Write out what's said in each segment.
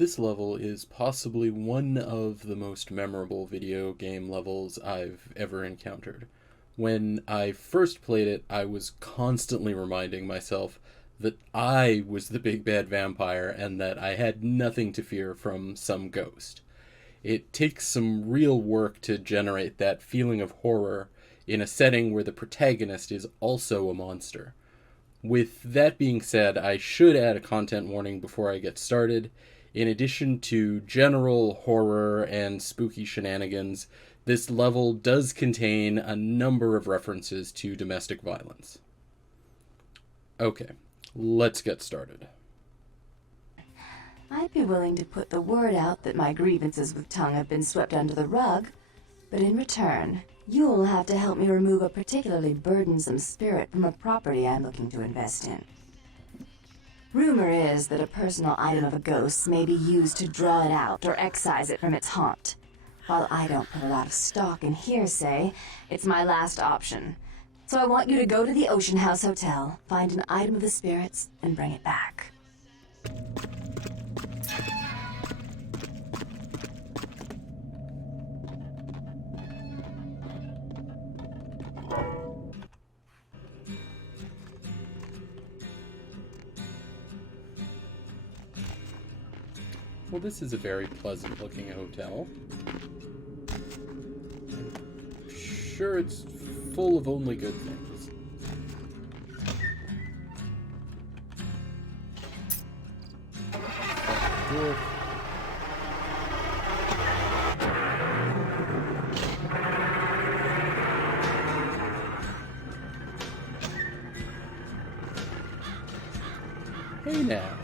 This level is possibly one of the most memorable video game levels I've ever encountered. When I first played it, I was constantly reminding myself that I was the big bad vampire and that I had nothing to fear from some ghost. It takes some real work to generate that feeling of horror in a setting where the protagonist is also a monster. With that being said, I should add a content warning before I get started. In addition to general horror and spooky shenanigans, this level does contain a number of references to domestic violence. Okay, let's get started. I'd be willing to put the word out that my grievances with Tongue have been swept under the rug, but in return, you'll have to help me remove a particularly burdensome spirit from a property I'm looking to invest in. Rumor is that a personal item of a ghost may be used to draw it out or excise it from its haunt. While I don't put a lot of stock in hearsay, it's my last option. So I want you to go to the Ocean House Hotel, find an item of the spirits, and bring it back. Well, this is a very pleasant looking hotel. I'm sure it's full of only good things. Door. Hey now.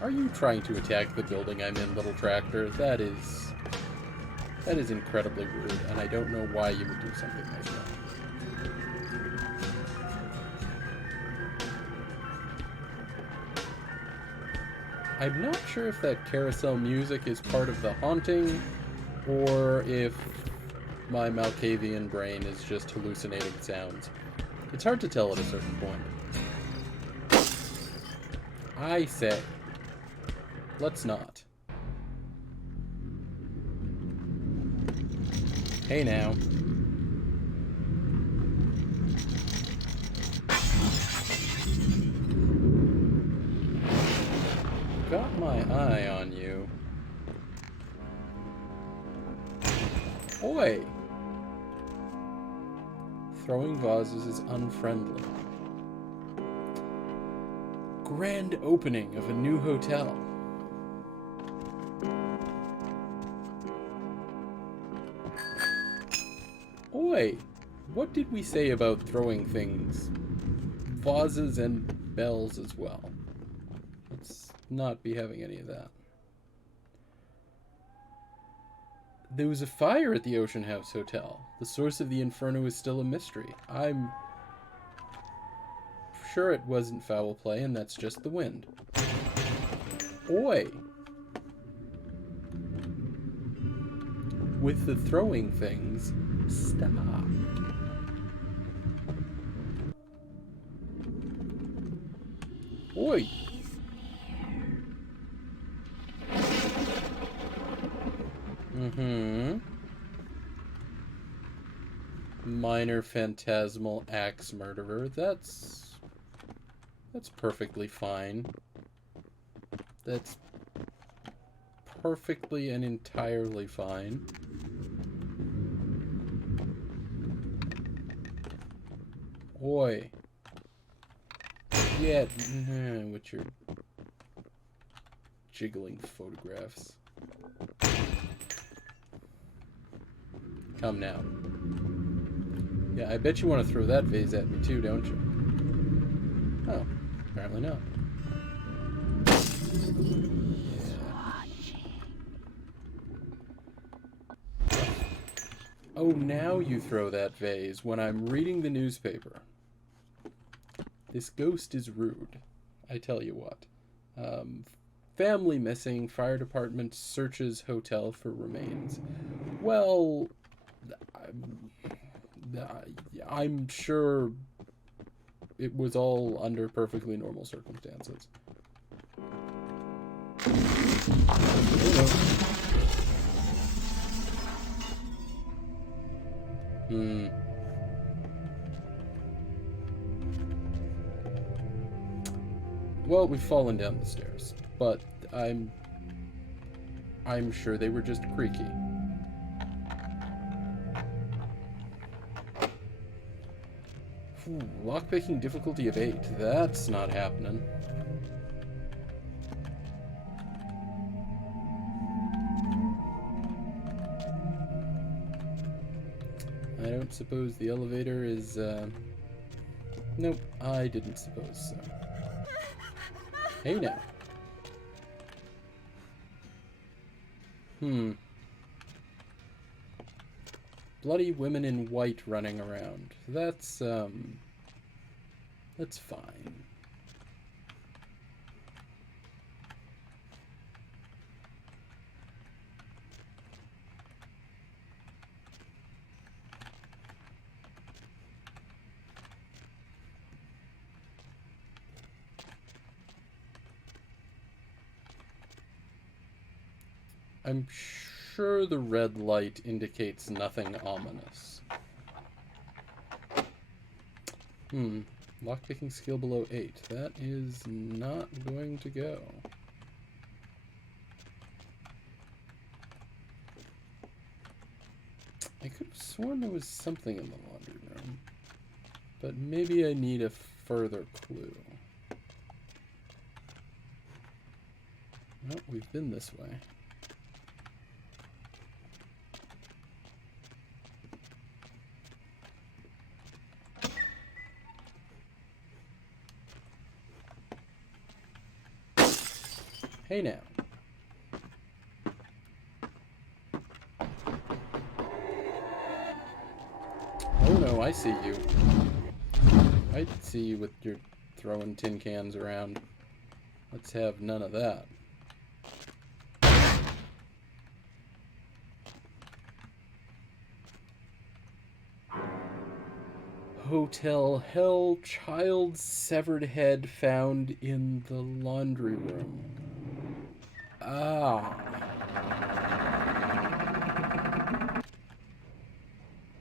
Are you trying to attack the building I'm in, little tractor? That is incredibly rude, and I don't know why you would do something like that. I'm not sure if that carousel music is part of the haunting, or if my Malkavian brain is just hallucinating sounds. It's hard to tell at a certain point. I say, let's not. Hey now. Got my eye on you. Oi! Throwing vases is unfriendly. Grand opening of a new hotel. Oi! What did we say about throwing things? Vases and bells as well. Let's not be having any of that. There was a fire at the Ocean House Hotel. The source of the inferno is still a mystery. I'm sure it wasn't foul play, and that's just the wind. Oi! With the throwing things, stop. Oi! Minor phantasmal axe murderer. That's perfectly fine. That's perfectly and entirely fine. Oi. Yeah, with your jiggling photographs. Come now. Yeah, I bet you want to throw that vase at me too, don't you? Oh, apparently not. Oh, now you throw that vase when I'm reading the newspaper. This ghost is rude, I tell you what. Family missing, fire department searches hotel for remains. Well, I'm sure it was all under perfectly normal circumstances. Well, we've fallen down the stairs, but I'm sure they were just creaky. Lockpicking difficulty of 8. That's not happening. I don't suppose the elevator is, Nope, I didn't suppose so. Hey now. Bloody women in white running around. That's fine. I'm sure the red light indicates nothing ominous. Lockpicking skill below 8. That is not going to go. I could have sworn there was something in the laundry room, but maybe I need a further clue. Well, we've been this way. Hey now. Oh no, I see you. I see you with your throwing tin cans around. Let's have none of that. Hotel Hell, child's severed head found in the laundry room. Ah.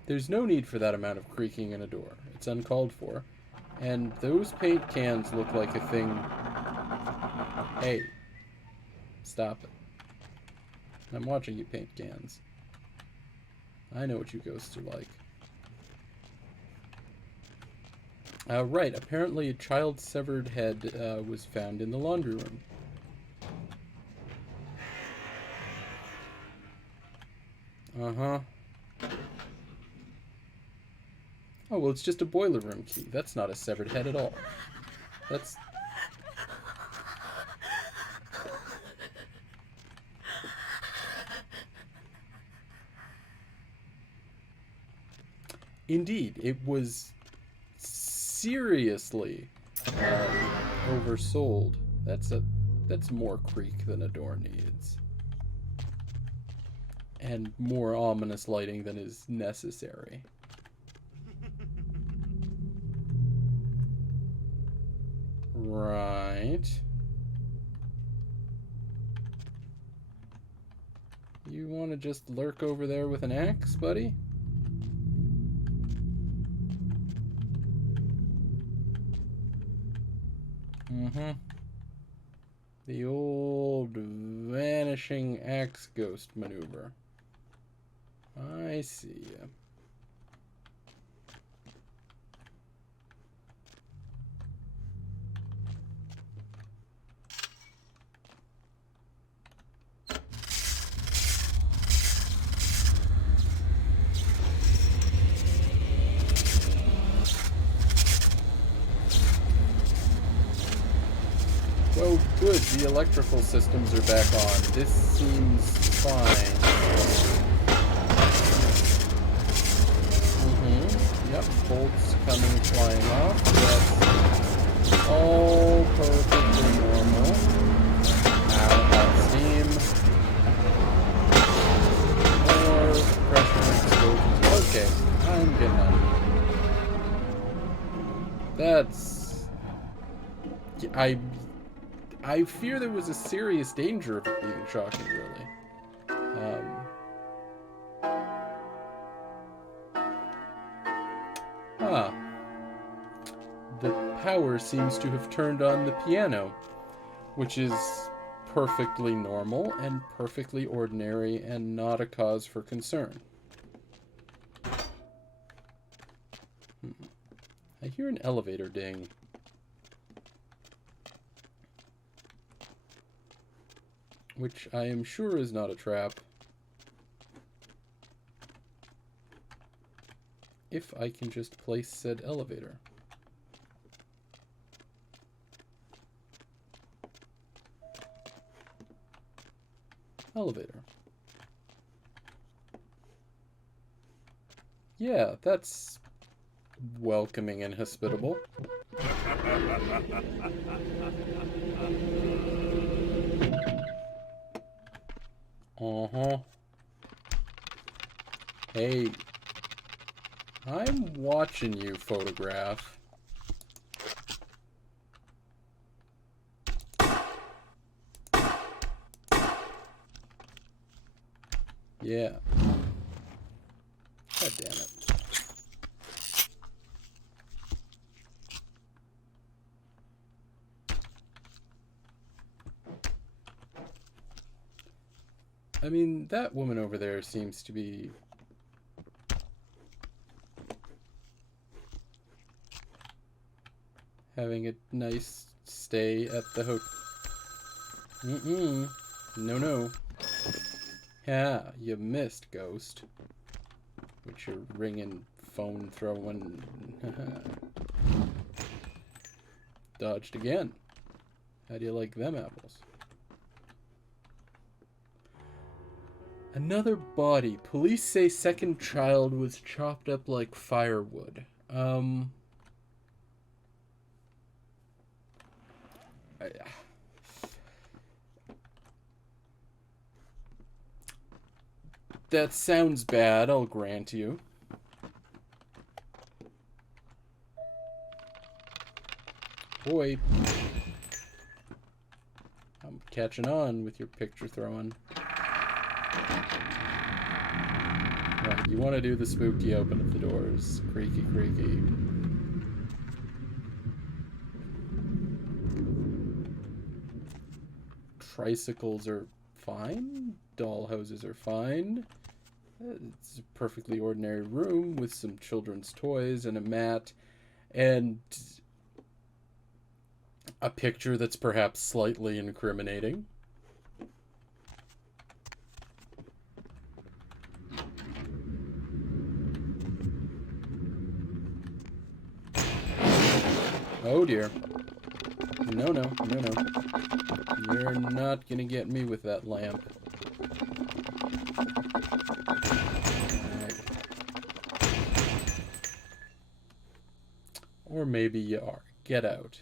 There's no need for that amount of creaking in a door. It's uncalled for. And those paint cans look like a thing... Hey. Stop it. I'm watching you paint cans. I know what you ghosts are like. Right, apparently a child's severed head was found in the laundry room. Uh-huh. Oh, well, it's just a boiler room key. That's not a severed head at all. That's... Indeed, it was seriously oversold. That's more creak than a door needs. And more ominous lighting than is necessary. Right. You want to just lurk over there with an axe, buddy? Mm-hmm. The old vanishing axe ghost maneuver. I see ya. Well, good. The electrical systems are back on. This seems fine. Yep, bolts coming flying off. That's all perfectly normal. Now hot steam. More pressure explosions. Okay, I'm getting on. That's... I fear there was a serious danger of it being shocking, really. The power seems to have turned on the piano, which is perfectly normal and perfectly ordinary and not a cause for concern. I hear an elevator ding. Which I am sure is not a trap. If I can just place said elevator. Elevator. Yeah, that's welcoming and hospitable. Uh-huh. Hey. I'm watching you, photograph. Yeah. God damn it. I mean, that woman over there seems to be... having a nice stay at the hotel. No, no. Yeah, you missed, ghost. With your ringing, phone throwing. Dodged again. How do you like them apples? Another body. Police say second child was chopped up like firewood. That sounds bad, I'll grant you. Boy. I'm catching on with your picture throwing. Right, you want to do the spooky open of the doors. Creaky, creaky. Tricycles are fine. Dollhouses are fine. It's a perfectly ordinary room with some children's toys and a mat and a picture that's perhaps slightly incriminating. Oh dear. No, no, no, no. You're not gonna get me with that lamp. Or maybe you are. Get out.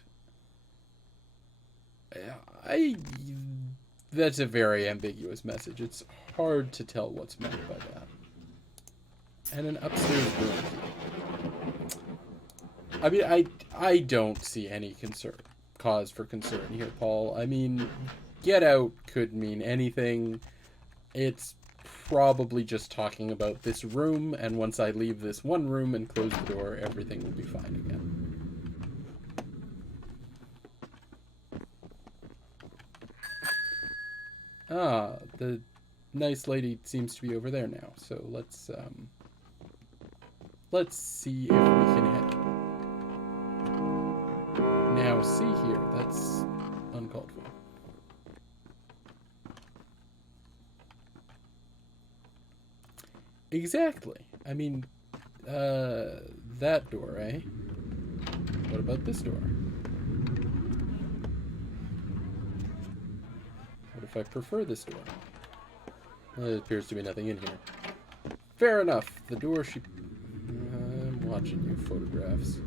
That's a very ambiguous message. It's hard to tell what's meant by that. And an upstairs room. I mean, I don't see any cause for concern here, Paul. I mean, get out could mean anything. It's probably just talking about this room, and once I leave this one room and close the door, everything will be fine again. Ah, the nice lady seems to be over there now, so let's see if we can head. Now, see here, that's uncalled for. Exactly. I mean, that door, eh? What about this door? What if I prefer this door? Well, there appears to be nothing in here. Fair enough. The door she... I'm watching you photographs.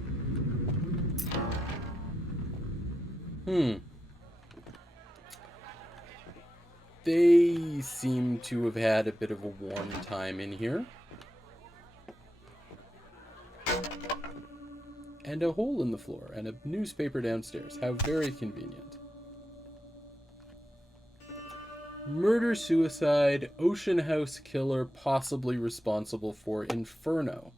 They seem to have had a bit of a warm time in here. and a hole in the floor, and a newspaper downstairs. How very convenient. Murder, suicide, ocean house killer possibly responsible for Inferno.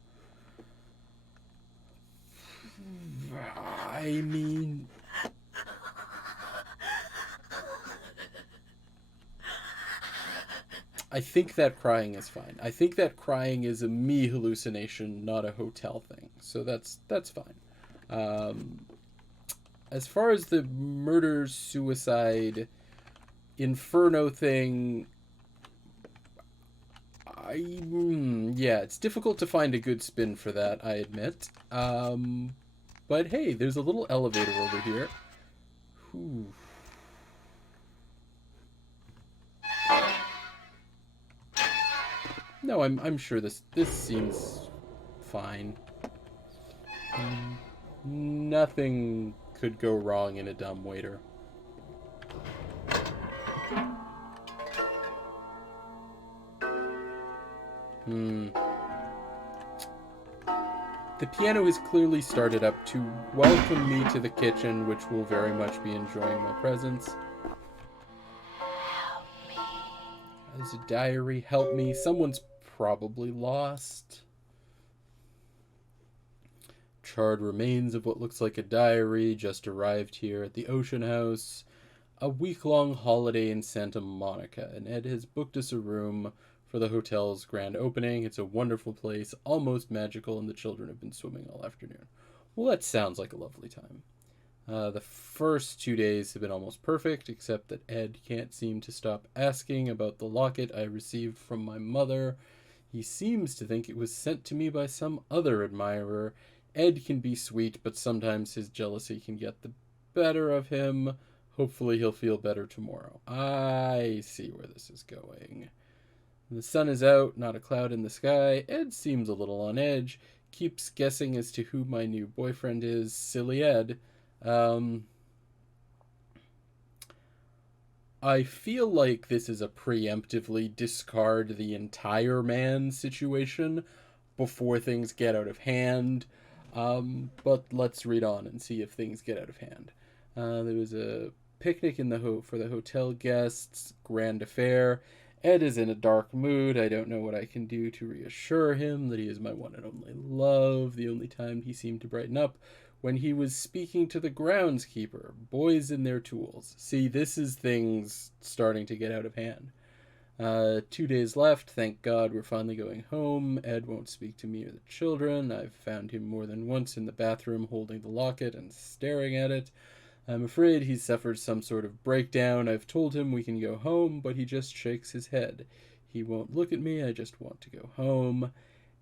I mean... I think that crying is fine. I think that crying is a me hallucination, not a hotel thing. So that's fine. As far as the murder, suicide, Inferno thing, yeah, it's difficult to find a good spin for that, I admit. But hey, there's a little elevator over here. Whew. No, I'm sure this seems fine. Nothing could go wrong in a dumb waiter. The piano is clearly started up to welcome me to the kitchen, which will very much be enjoying my presence. Help me. There's a diary. Help me. Someone's probably lost. Charred remains of what looks like a diary just arrived here at the Ocean House. A week-long holiday in Santa Monica, and Ed has booked us a room for the hotel's grand opening. It's a wonderful place, almost magical, and the children have been swimming all afternoon. Well, that sounds like a lovely time. The first 2 days have been almost perfect, except that Ed can't seem to stop asking about the locket I received from my mother. He seems to think it was sent to me by some other admirer. Ed can be sweet, but sometimes his jealousy can get the better of him. Hopefully he'll feel better tomorrow. I see where this is going. The sun is out, not a cloud in the sky. Ed seems a little on edge, keeps guessing as to who my new boyfriend is. Silly Ed. I feel like this is a preemptively discard the entire man situation before things get out of hand. But let's read on and see if things get out of hand. There was a picnic in for the hotel guests, grand affair. Ed is in a dark mood. I don't know what I can do to reassure him that he is my one and only love. The only time he seemed to brighten up when he was speaking to the groundskeeper. Boys and their tools. See, this is things starting to get out of hand. 2 days left. Thank God we're finally going home. Ed won't speak to me or the children. I've found him more than once in the bathroom holding the locket and staring at it. I'm afraid he's suffered some sort of breakdown. I've told him we can go home, but he just shakes his head. He won't look at me. I just want to go home.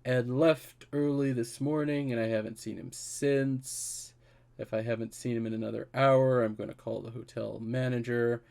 Ed left early this morning, and I haven't seen him since. If I haven't seen him in another hour, I'm going to call the hotel manager.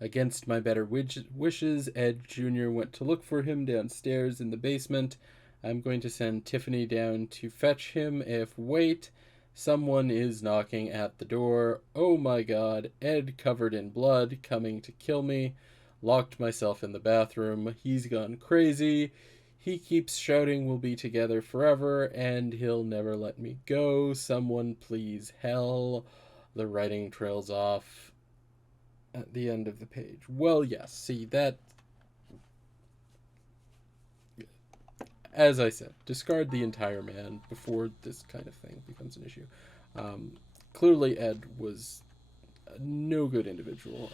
Against my better wishes, Ed Jr. went to look for him downstairs in the basement. I'm going to send Tiffany down to fetch him. Wait, someone is knocking at the door. Oh my God, Ed covered in blood, coming to kill me. Locked myself in the bathroom. He's gone crazy. He keeps shouting we'll be together forever, and he'll never let me go. Someone please, hell. The writing trails off at the end of the page. Well, yes, see, that... As I said, discard the entire man before this kind of thing becomes an issue. Clearly, Ed was no good individual.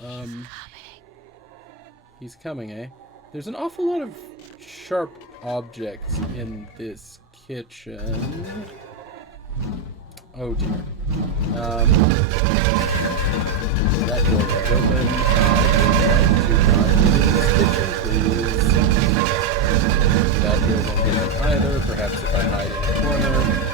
He's coming, eh? There's an awful lot of sharp objects in this kitchen. Oh dear. That door was open. That door won't get out either. Perhaps if I hide in a corner.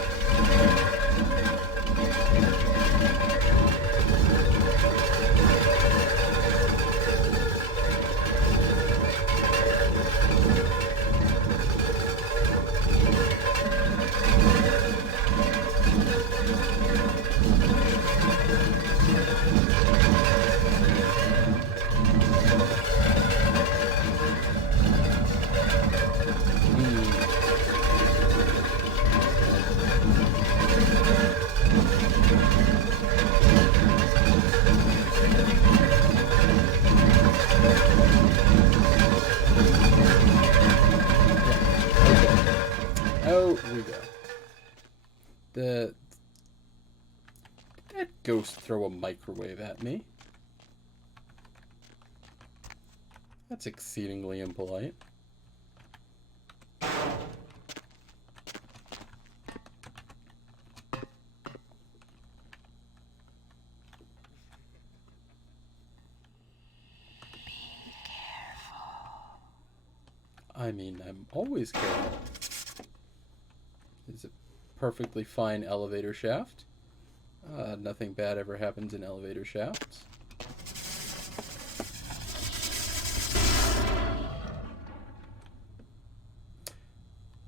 Did that ghost throw a microwave at me? That's exceedingly impolite. I mean, I'm always careful. It's a perfectly fine elevator shaft. Nothing bad ever happens in elevator shafts.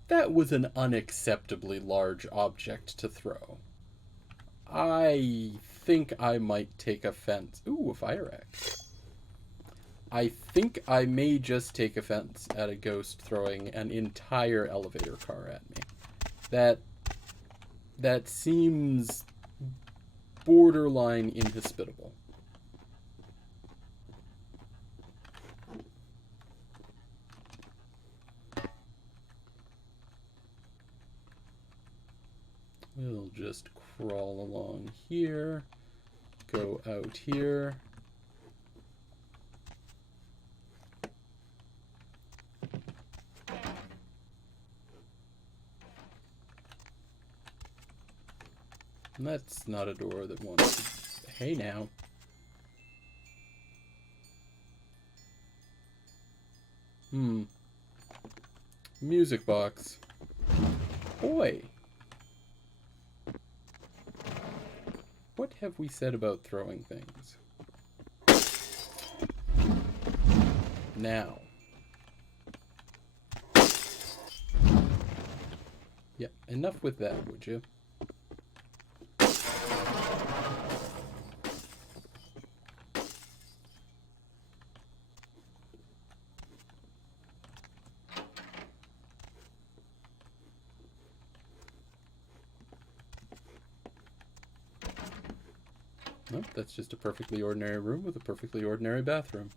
That was an unacceptably large object to throw. I think I might take offense. Ooh, a fire axe. I think I may just take offense at a ghost throwing an entire elevator car at me. That seems borderline inhospitable. We'll just crawl along here, go out here. And that's not a door that wants to... Hey now. Music box. Boy. What have we said about throwing things? Now. Yeah, enough with that, would you? Nope, that's just a perfectly ordinary room with a perfectly ordinary bathroom.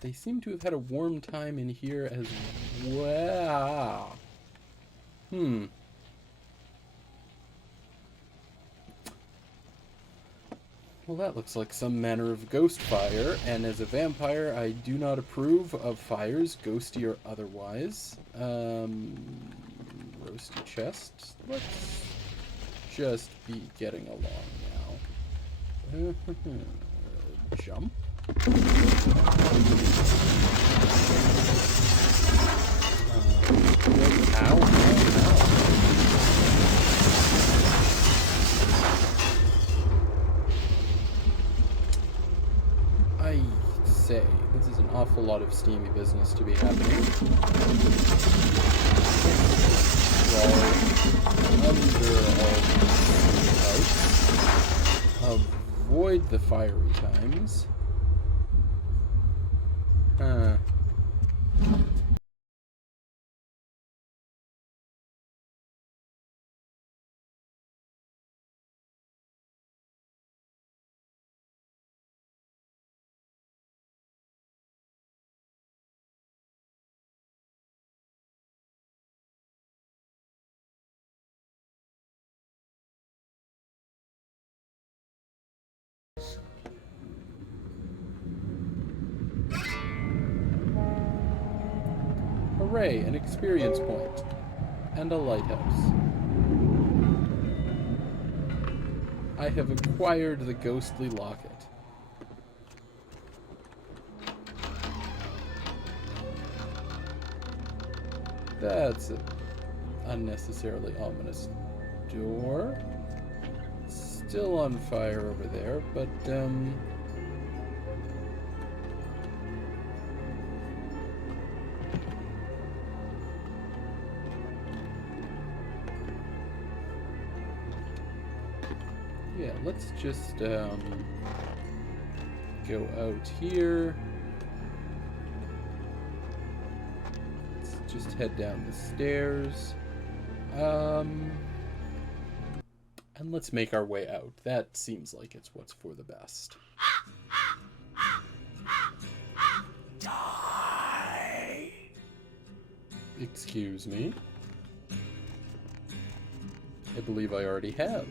They seem to have had a warm time in here as well. Well, that looks like some manner of ghost fire, and as a vampire, I do not approve of fires, ghosty or otherwise. Roasty chest. Let's just be getting along now. Jump. Ow. I say, this is an awful lot of steamy business to be happening. Under all avoid the fiery times. Hooray, an experience point. And a lighthouse. I have acquired the ghostly locket. That's an unnecessarily ominous door. Still on fire over there, but, yeah, let's just, go out here. just head down the stairs. And let's make our way out. That seems like it's what's for the best. Die! Excuse me. I believe I already have.